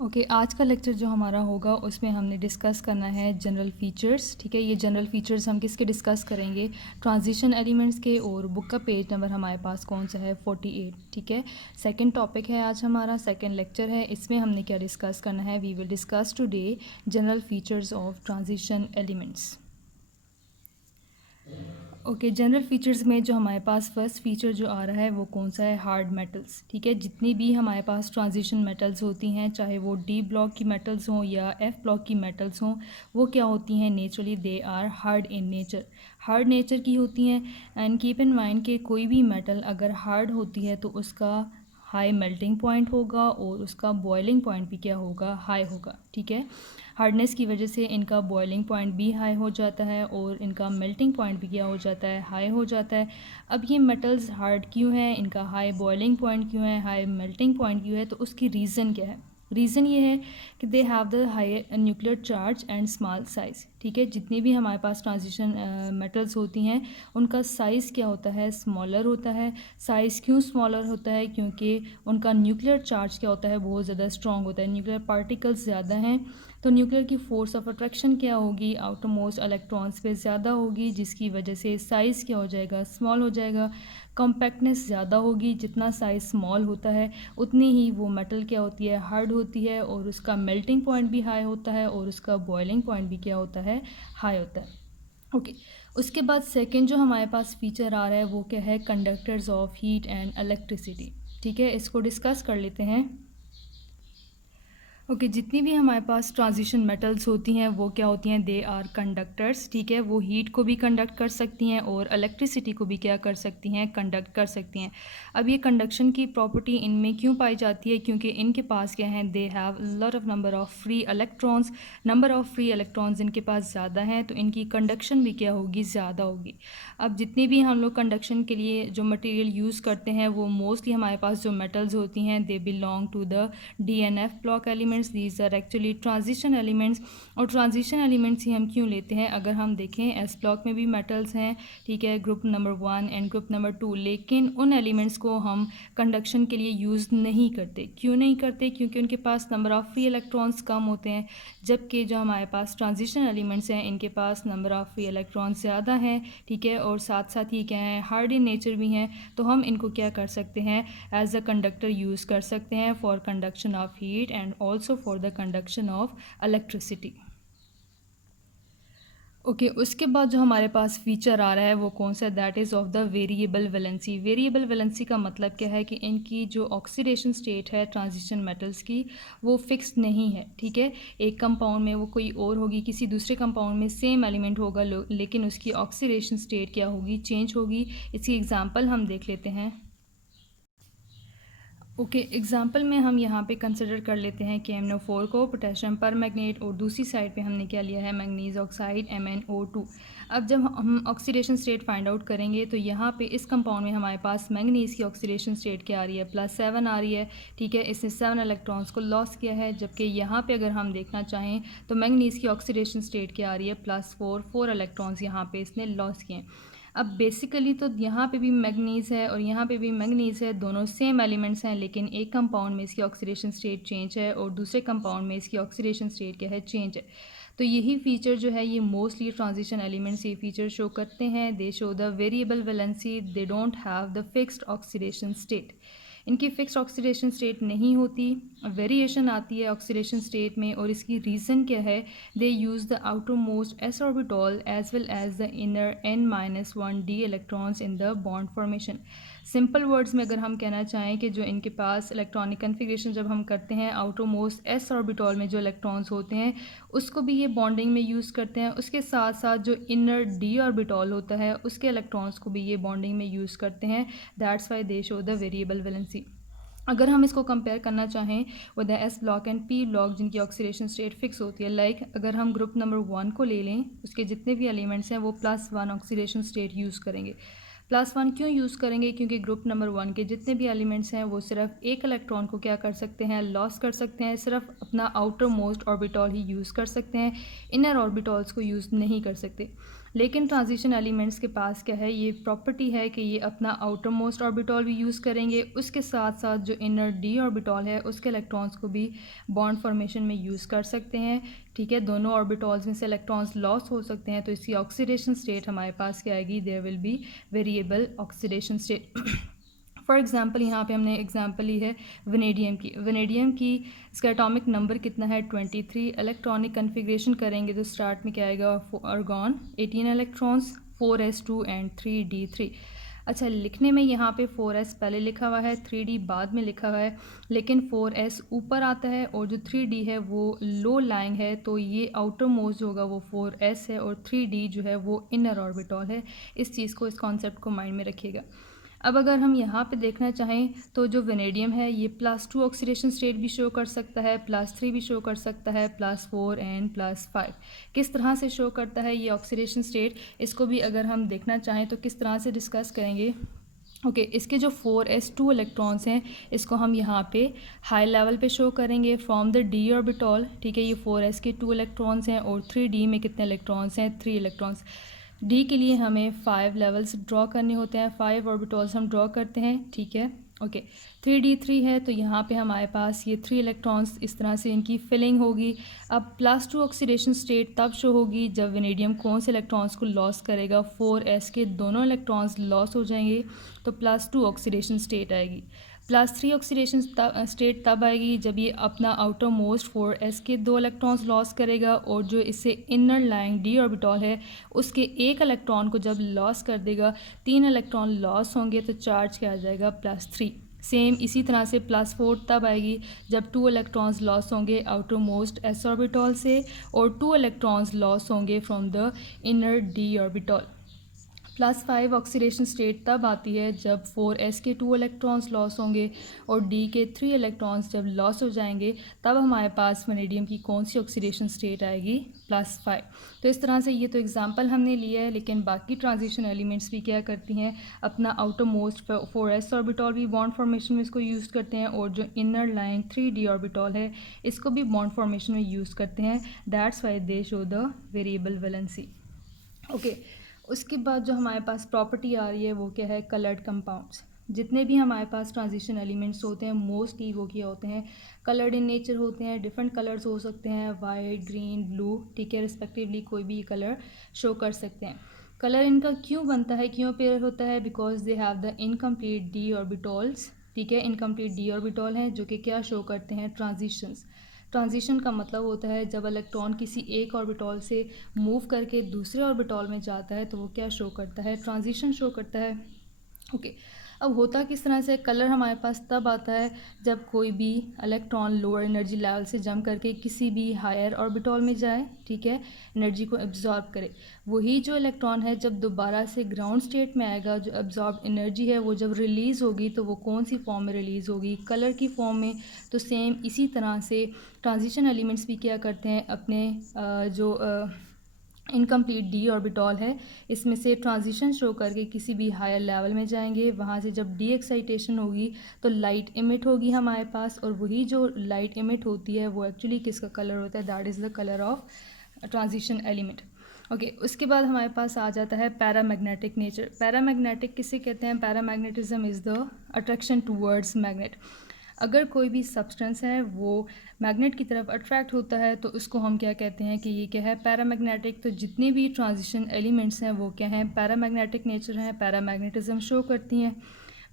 Okay आज का lecture जो हमारा होगा उसमें हमने डिस्कस करना है जनरल फीचर्स। ठीक है, ये जनरल फीचर्स हम किसके डिस्कस करेंगे? ट्रांजिशन एलिमेंट्स के। और बुक का पेज नंबर हमारे पास कौन सा है? 48। ठीक है, सेकंड टॉपिक है आज हमारा, सेकंड लेक्चर है। इसमें हमने क्या डिस्कस करना है? We will discuss today general features of transition elements. Okay, general features में जो हमारे पास फर्स्ट फीचर जो आ रहा है वो कौन सा है? Hard metals. ठीक है, जितनी भी हमारे पास ट्रांजिशन मेटल्स होती हैं, चाहे वो डी ब्लॉक की मेटल्स हों या एफ ब्लॉक की मेटल्स हों, वो क्या होती हैं? Naturally they are hard in nature, hard nature की होती हैं। एंड कीप इन माइंड कि कोई भी मेटल अगर हार्ड होती है तो उसका हाई मेल्टिंग पॉइंट होगा और उसका बॉइलिंग पॉइंट भी क्या होगा? हाई होगा। ठीक है, हार्डनेस की वजह से इनका बॉइलिंग पॉइंट भी हाई हो जाता है और इनका मेल्टिंग पॉइंट भी क्या हो जाता है? हाई हो जाता है। अब ये मेटल्स हार्ड क्यों हैं, इनका हाई बॉइलिंग पॉइंट क्यों है, हाई मेल्टिंग पॉइंट क्यों है? तो उसकी रीज़न क्या है? रीज़न ये है कि they have the higher nuclear charge and small size. ठीक है, जितनी भी हमारे पास ट्रांजिशन मेटल्स होती हैं उनका साइज़ क्या होता है? स्मॉलर होता है। साइज़ क्यों स्मॉलर होता है? क्योंकि उनका न्यूक्लियर चार्ज क्या होता है? बहुत ज़्यादा स्ट्रॉन्ग होता है, न्यूक्लियर पार्टिकल्स ज़्यादा हैं। तो न्यूक्लियर की फोर्स ऑफ अट्रैक्शन क्या होगी? आउटर मोस्ट इलेक्ट्रॉन्स पे ज़्यादा होगी, जिसकी वजह से साइज़ क्या हो जाएगा? स्मॉल हो जाएगा। कॉम्पैक्टनेस ज़्यादा होगी, जितना साइज़ स्मॉल होता है उतनी ही वो मेटल क्या होती है? हार्ड होती है और उसका मेल्टिंग पॉइंट भी हाई होता है और उसका बॉइलिंग पॉइंट भी क्या होता है? हाई होता है। ओके, उसके बाद सेकेंड जो हमारे पास फीचर आ रहा है वो क्या है? Conductors of heat and electricity. ठीक है, इसको डिस्कस कर लेते हैं। ओके, जितनी भी हमारे पास ट्रांजिशन मेटल्स होती हैं वो क्या होती हैं? They are conductors. ठीक है, वो हीट को भी कंडक्ट कर सकती हैं और इलेक्ट्रिसिटी को भी क्या कर सकती हैं? कंडक्ट कर सकती हैं। अब ये कंडक्शन की प्रॉपर्टी इनमें क्यों पाई जाती है? क्योंकि इनके पास क्या है? They have lot of number of free electrons. Number of free electrons इनके पास ज़्यादा हैं तो इनकी कंडक्शन भी क्या होगी? ज़्यादा होगी। अब जितने भी हम लोग कंडक्शन के लिए जो मटेरियल यूज़ करते हैं वो मोस्टली हमारे पास जो मेटल्स होती हैं they belong to the DNF block elements. These are actually transition elements. और ट्रांजिशन एलिमेंट्स ही हम क्यों लेते हैं? अगर हम देखें एस ब्लॉक में भी मेटल्स हैं, ठीक है, group number 1 and group number 2, लेकिन उन एलिमेंट्स को हम कंडक्शन के लिए यूज़ नहीं करते। क्यों नहीं करते? क्योंकि उनके पास नंबर ऑफ़ फ्री इलेक्ट्रॉन्स कम होते हैं, जबकि जो हमारे पास ट्रांजिशन एलिमेंट्स हैं इनके पास नंबर ऑफ़ फ्री इलेक्ट्रॉन्स ज़्यादा हैं। ठीक है, और साथ साथ ही क्या है? हार्ड इन नेचर भी हैं। तो हम इनको क्या कर सकते हैं? एज अ कंडक्टर यूज़ कर सकते हैं for conduction of heat and also for the conduction of electricity. Okay, उसके बाद जो हमारे पास फीचर आ रहा है वो कौन सा? That is of the variable valency. Variable valency का मतलब क्या है? कि इनकी जो ऑक्सीडेशन स्टेट है ट्रांजिशन मेटल्स की वो फिक्स नहीं है। ठीक है, एक कंपाउंड में वो कोई और होगी, किसी दूसरे कंपाउंड में सेम एलिमेंट होगा लेकिन उसकी ऑक्सीडेशन स्टेट क्या होगी? चेंज होगी। इसकी एग्जांपल हम देख लेते हैं। ओके, एग्जाम्पल में हम यहाँ पे कंसिडर कर लेते हैं KMnO4 को, पोटेशियम पर मैग्नेट, और दूसरी साइड पे हमने क्या लिया है? Manganese oxide MnO2। अब जब हम ऑक्सीडेशन स्टेट फाइंड आउट करेंगे तो यहाँ पे इस कंपाउंड में हमारे पास मैंगनीज की ऑक्सीडेशन स्टेट क्या आ रही है? +7 आ रही है। ठीक है, इसने 7 इलेक्ट्रॉन्स को लॉस किया है, जबकि यहाँ पे अगर हम देखना चाहें तो मैंगनीज की ऑक्सीडेशन स्टेट क्या आ रही है? +4 इलेक्ट्रॉन्स यहाँ पे इसने लॉस किए हैं। अब बेसिकली तो यहाँ पे भी मैंगनीज़ है और यहाँ पे भी मैंगनीज़ है, दोनों सेम एलिमेंट्स हैं, लेकिन एक कंपाउंड में इसकी ऑक्सीडेशन स्टेट चेंज है और दूसरे कंपाउंड में इसकी ऑक्सीडेशन स्टेट क्या है? चेंज है। तो यही फीचर जो है ये मोस्टली ट्रांजिशन एलिमेंट्स ये फीचर शो करते हैं। दे show the variable valency, they don't have the fixed oxidation state. इनकी फिक्स्ड ऑक्सीडेशन स्टेट नहीं होती, वेरिएशन आती है ऑक्सीडेशन स्टेट में। और इसकी रीज़न क्या है? They use the outermost s orbital as well as the inner n-1d electrons in the bond formation. Simple words में अगर हम कहना चाहें कि जो इनके पास इलेक्ट्रॉनिक कन्फिग्रेशन जब हम करते हैं, आउटर मोस्ट s ऑर्बिटल में जो इलेक्ट्रॉन्स होते हैं उसको भी ये बॉन्डिंग में यूज़ करते हैं। उसके साथ साथ जो इनर d ऑर्बिटल होता है उसके इलेक्ट्रॉन्स को भी ये बॉन्डिंग में यूज़ करते हैं। That's why they show the variable valency. अगर हम इसको कंपेयर करना चाहें with the S block and P block जिनकी ऑक्सीडेशन स्टेट फिक्स होती है, लाइक अगर हम ग्रुप नंबर 1 को ले लें, उसके जितने भी एलिमेंट्स हैं वो +1 ऑक्सीडेशन स्टेट यूज़ करेंगे। +1 क्यों यूज़ करेंगे? क्योंकि ग्रुप नंबर 1 के जितने भी एलिमेंट्स हैं वो सिर्फ एक इलेक्ट्रॉन को क्या कर सकते हैं? लॉस कर सकते हैं। सिर्फ अपना आउटर मोस्ट ऑर्बिटल ही यूज़ कर सकते हैं, इनर ऑर्बिटल्स को यूज़ नहीं कर सकते। लेकिन ट्रांजिशन एलिमेंट्स के पास क्या है, ये प्रॉपर्टी है कि ये अपना आउटर मोस्ट ऑर्बिटल भी यूज़ करेंगे, उसके साथ साथ जो इनर डी ऑर्बिटल है उसके इलेक्ट्रॉन्स को भी बॉन्ड फॉर्मेशन में यूज़ कर सकते हैं। ठीक है, दोनों ऑर्बिटल्स में से इलेक्ट्रॉन्स लॉस हो सकते हैं, तो इसकी ऑक्सीडेशन स्टेट हमारे पास क्या आएगी, there will be variable oxidation state. For example यहाँ पे हमने एग्जांपल ली है वनेडियम की इसका एटॉमिक नंबर कितना है 23। इलेक्ट्रॉनिक कन्फिग्रेशन करेंगे तो स्टार्ट में क्या आएगा, argon 18 electrons, 4s2 and 3d3। अच्छा, लिखने में यहाँ पे 4s पहले लिखा हुआ है, 3d बाद में लिखा हुआ है, लेकिन 4s ऊपर आता है और जो 3d है वो लो लाइंग है, तो ये आउटर मोस्ट होगा वो 4s है और 3d जो है वो इनर ऑर्बिटल है। इस चीज़ को, इस कॉन्सेप्ट को माइंड में रखिएगा। अब अगर हम यहाँ पे देखना चाहें तो जो वेनेडियम है ये +2 ऑक्सीडेशन स्टेट भी शो कर सकता है, +3 भी शो कर सकता है, +4 एंड +5। किस तरह से शो करता है ये ऑक्सीडेशन स्टेट, इसको भी अगर हम देखना चाहें तो किस तरह से डिस्कस करेंगे। ओके, इसके जो 4s2 इलेक्ट्रॉन्स हैं इसको हम यहाँ पे हाई लेवल पे शो करेंगे फ्रॉम द डी ऑर्बिटल। ठीक है, ये 4s के 2 इलेक्ट्रॉन्स हैं और 3d में कितने इलेक्ट्रॉन्स हैं, 3 इलेक्ट्रॉन्स। डी के लिए हमें 5 लेवल्स ड्रॉ करने होते हैं, 5 ऑर्बिटल्स हम ड्रॉ करते हैं। ठीक है, ओके, 3d3 है तो यहाँ पे हमारे पास ये 3 इलेक्ट्रॉन्स इस तरह से इनकी फिलिंग होगी। अब +2 ऑक्सीडेशन स्टेट तब शो होगी जब वेनेडियम कौन से इलेक्ट्रॉन्स को लॉस करेगा, 4s के दोनों इलेक्ट्रॉन्स लॉस हो जाएंगे तो +2 ऑक्सीडेशन स्टेट आएगी। +3 ऑक्सीडेशन स्टेट तब आएगी जब ये अपना आउटर मोस्ट 4s के 2 इलेक्ट्रॉन्स लॉस करेगा और जो इससे इनर लाइंग डी ऑर्बिटल है उसके एक इलेक्ट्रॉन को जब लॉस कर देगा, 3 इलेक्ट्रॉन लॉस होंगे तो चार्ज क्या आ जाएगा, +3। सेम इसी तरह से +4 तब आएगी जब 2 इलेक्ट्रॉन्स लॉस होंगे आउटर मोस्ट s ऑर्बिटल से और 2 इलेक्ट्रॉन्स लॉस होंगे from the inner D orbital. +5 oxidation state तब आती है जब 4s के 2 इलेक्ट्रॉन्स लॉस होंगे और d के 3 इलेक्ट्रॉन्स जब लॉस हो जाएंगे, तब हमारे पास वनेडियम की कौन सी ऑक्सीडेशन स्टेट आएगी, +5। तो इस तरह से ये तो एग्जांपल हमने लिया है, लेकिन बाकी ट्रांजिशन एलिमेंट्स भी क्या करती हैं, अपना आउटर मोस्ट 4s ऑर्बिटल भी बॉन्ड फॉर्मेशन में इसको यूज़ करते हैं और जो इनर लाइन 3d ऑर्बिटल है इसको भी बॉन्ड फॉर्मेशन में यूज़ करते हैं। That's why they show the variable valency. Okay, उसके बाद जो हमारे पास प्रॉपर्टी आ रही है वो क्या है, कलर्ड कंपाउंड्स। जितने भी हमारे पास ट्रांजिशन एलिमेंट्स होते हैं मोस्टली वो क्या होते हैं, कलर्ड इन नेचर होते हैं। डिफरेंट कलर्स हो सकते हैं, वाइट, ग्रीन, ब्लू, ठीक है, रिस्पेक्टिवली कोई भी कलर शो कर सकते हैं। कलर इनका क्यों बनता है, क्यों पेयर होता है, because they have the incomplete D orbitals. ठीक है, इनकम्प्लीट डी ऑर्बिटल हैं जो कि क्या शो करते हैं, ट्रांजिशंस। ट्रांजिशन का मतलब होता है जब इलेक्ट्रॉन किसी एक ऑर्बिटल से मूव करके दूसरे ऑर्बिटल में जाता है तो वो क्या शो करता है, ट्रांजिशन शो करता है। ओके, अब होता किस तरह से, कलर हमारे पास तब आता है जब कोई भी इलेक्ट्रॉन लोअर एनर्जी लेवल से जंप करके किसी भी हायर ऑर्बिटल में जाए, ठीक है, एनर्जी को एब्जॉर्ब करे। वही जो इलेक्ट्रॉन है जब दोबारा से ग्राउंड स्टेट में आएगा, जो एब्जॉर्ब एनर्जी है वो जब रिलीज़ होगी तो वो कौन सी फॉर्म में रिलीज़ होगी, कलर की फॉर्म में। तो सेम इसी तरह से ट्रांजिशन एलिमेंट्स भी क्या करते हैं, अपने जो इनकम्प्लीट डी ऑर्बिटल है इसमें से ट्रांजिशन शो करके किसी भी हायर लेवल में जाएंगे। वहाँ से जब डी एक्साइटेशन होगी तो लाइट इमिट होगी हमारे पास, और वही जो लाइट इमिट होती है वो एक्चुअली किसका कलर होता है, that is the colour of transition element. Okay, उसके बाद हमारे पास आ जाता है पैरामैग्नेटिक नेचर। पैरामैग्नेटिक किसे कहते हैं, paramagnetism is the attraction towards magnet. अगर कोई भी सब्सटेंस है वो मैग्नेट की तरफ अट्रैक्ट होता है तो उसको हम क्या कहते हैं कि ये क्या है, पैरामैग्नेटिक। तो जितने भी ट्रांजिशन एलिमेंट्स हैं वो क्या हैं, पैरामैग्नेटिक नेचर हैं, पैरामैग्नेटिज्म शो करती हैं।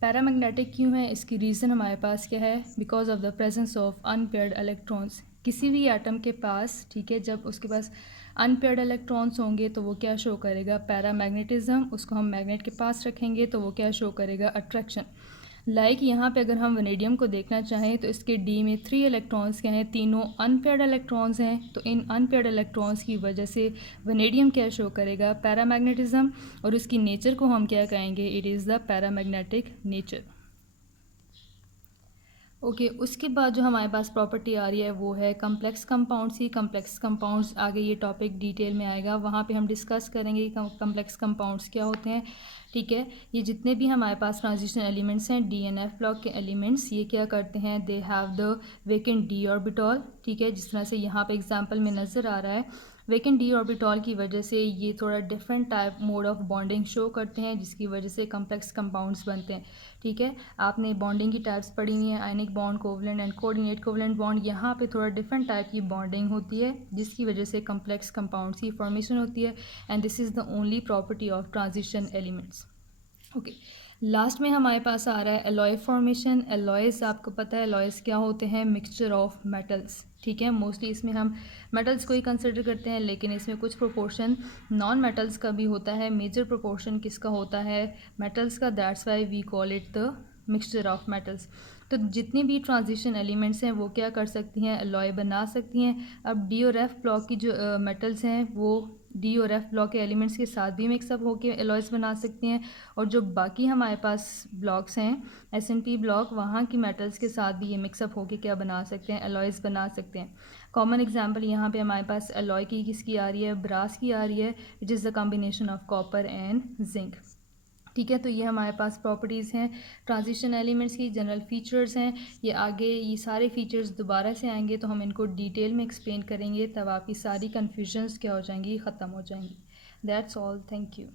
पैरामैग्नेटिक क्यों है, इसकी रीज़न हमारे पास क्या है, because of the presence of unpaired electrons. किसी भी एटम के पास, ठीक है, जब उसके पास अनपेयर्ड इलेक्ट्रॉन्स होंगे तो वो क्या शो करेगा, पैरामैग्नेटिज्म। उसको हम मैग्नेट के पास रखेंगे तो वो क्या शो करेगा, अट्रैक्शन। लाइक यहाँ पे अगर हम वनेडियम को देखना चाहें तो इसके डी में 3 इलेक्ट्रॉन्स क्या हैं, तीनों अनपेयर्ड इलेक्ट्रॉन्स हैं। तो इन अनपेयर्ड इलेक्ट्रॉन्स की वजह से वनेडियम क्या शो करेगा, पैरामैग्नेटिज्म, और उसकी नेचर को हम क्या कहेंगे, it is the paramagnetic nature. Okay, उसके बाद जो हमारे पास प्रॉपर्टी आ रही है वो है कम्प्लेक्स कंपाउंड्स की। कम्प्लेक्स कंपाउंड्स आगे ये टॉपिक डिटेल में आएगा, वहाँ पे हम डिस्कस करेंगे कि कम्प्लेक्स कंपाउंड्स क्या होते हैं। ठीक है, ये जितने भी हमारे पास ट्रांजिशन एलिमेंट्स हैं, DNF ब्लॉक के एलिमेंट्स, ये क्या करते हैं, दे have the vacant D orbital. ठीक है, जिस तरह से यहाँ पे एग्जांपल में नज़र आ रहा है, वेकेंट डी ऑर्बिटॉल की वजह से ये थोड़ा different type mode of bonding show करते हैं, जिसकी वजह से कम्प्लेक्स कंपाउंड्स बनते हैं। ठीक है, आपने बॉन्डिंग की टाइप्स पढ़ी हुई हैं, ionic bond, covalent and coordinate covalent bond. यहाँ पे थोड़ा डिफरेंट टाइप की बॉन्डिंग होती है, जिसकी वजह से कम्प्लेक्स कंपाउंड्स की फॉर्मेशन होती है, and this is the only property of transition elements. Okay, last में हमारे पास आ रहा है एलॉय फॉर्मेशन। एलॉयज़ आपको पता है एलॉयज़ क्या होते हैं? Mixture of metals. ठीक है, मोस्टली इसमें हम मेटल्स को ही कंसिडर करते हैं, लेकिन इसमें कुछ प्रोपोर्शन नॉन मेटल्स का भी होता है। मेजर प्रोपोर्शन किसका होता है? मेटल्स का। That's why we call it the mixture of metals. तो जितनी भी ट्रांजिशन एलिमेंट्स हैं वो क्या कर सकती हैं? एलॉय बना सकती हैं। अब डी और एफ ब्लॉक की जो मेटल्स हैं वो डी और एफ ब्लॉक के एलिमेंट्स के साथ भी मिक्सअप होकर एलॉयज़ बना सकती हैं, और जो बाकी हमारे पास ब्लॉक्स हैं एस&पी ब्लॉक, वहाँ की मेटल्स के साथ भी ये मिक्सअप होकर क्या बना सकते हैं? एलॉयज़ बना सकते हैं। कॉमन एग्जांपल यहाँ पे हमारे पास एलॉय की किसकी आ रही है? ब्रास की आ रही है, which is the combination of copper and zinc. ठीक है, तो ये हमारे पास प्रॉपर्टीज़ हैं ट्रांजिशन एलिमेंट्स की, जनरल फीचर्स हैं। ये आगे ये सारे फीचर्स दोबारा से आएंगे तो हम इनको डिटेल में एक्सप्लेन करेंगे, तब आपकी सारी कन्फ्यूजन्स क्या हो जाएंगी? ख़त्म हो जाएंगी। That's all, thank you.